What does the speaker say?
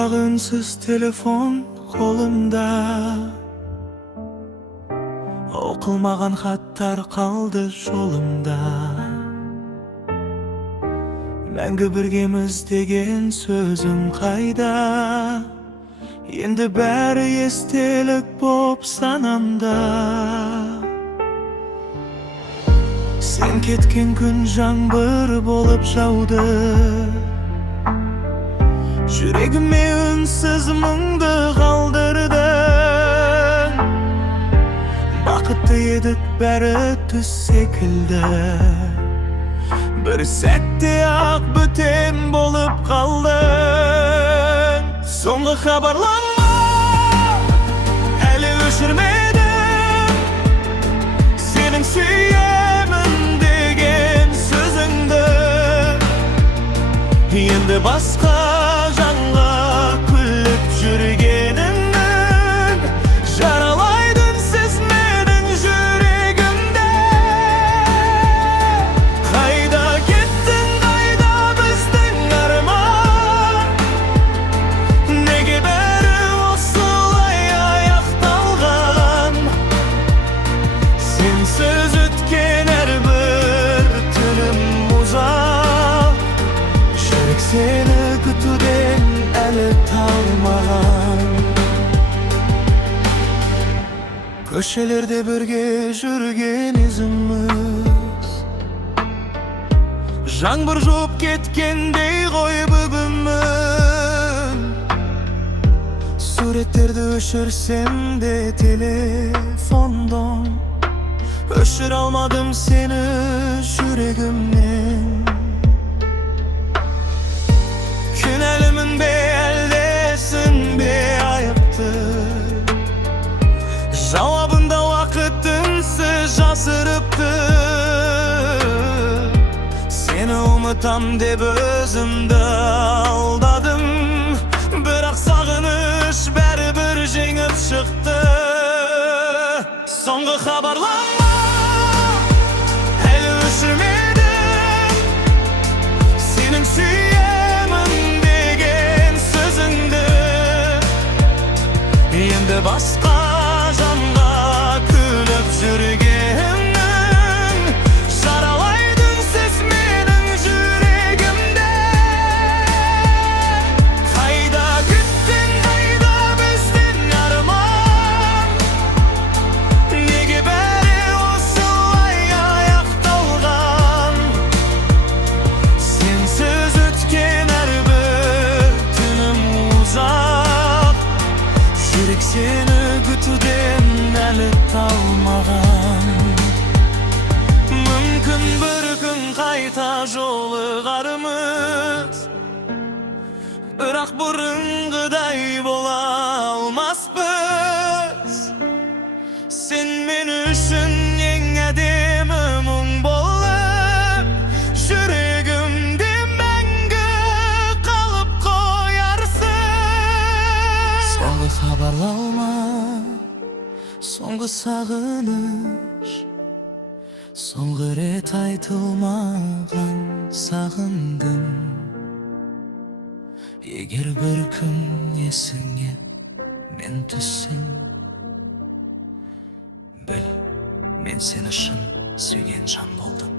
Çağınsız telefon kolumda, okulmagan hattar kaldı yolumda. Мәңгі біргеміз деген сөзім қайда? Енді бәрі естелік боп санамда. Sen кеткен күн жаңбыр болып жауды, жүрегіме үнсіз мұңды қалдырдың. Бақытты едік бәрі түс секілді, bir sәтте ақ бөтен болып қалдың. Соңғы хабарланма, әлі өшірмедім сенің сүйемін деген сөзіңді. Енді басқа жанға күліп жүргеніңнің жаралайдың сіз менің жүрегімді. Қайда кеттің, қайда біздің арман? Неге бәрі осылай аяқталған? Сенсіз өткен әрбір түнім ұзақ, жүрек сені күтуден әлі талмаған. Көшелерде бірге жүрген ізіміз жаңбыр жауып кеткендей ғой бүгін. Суреттерді өшірсем де телефондан, өшіре алмадым сені жүрегімнен. Künelümün be eldesin be ayıptı, cevabında vakittinsi jasırıptı. Seni unutam deb özümde aldadım, biroq sog'inish baribir jengib chiqdi. So'nggi xabarlanma, hali o'chirmadim sening suyemim деген сөзіңді. Енді басқа жанға күліп жүргенің жаралайдың сіз менің жүрегімді. Қайда күттің, қайда біздің арман? Неге бәрі осылай аяқталған? Сенсіз өткен әрбір түнім ұзақ, жүрек сені күтуден әлі талмаған. Мүмкін бір күн қайта жолығармыз, бірақ бұрынғыдай бола алмаспыз. Sen men үшін ең әдемі мұң болып, жүрегімде мәңгі қалып қоярсың. Соңғы хабарлалма, соңғы сағыныш, соңғы рет айтылмаған сағындым. Егер бір күн есіңе мен түссем, біл, мен сені шын сүйген жан болдым.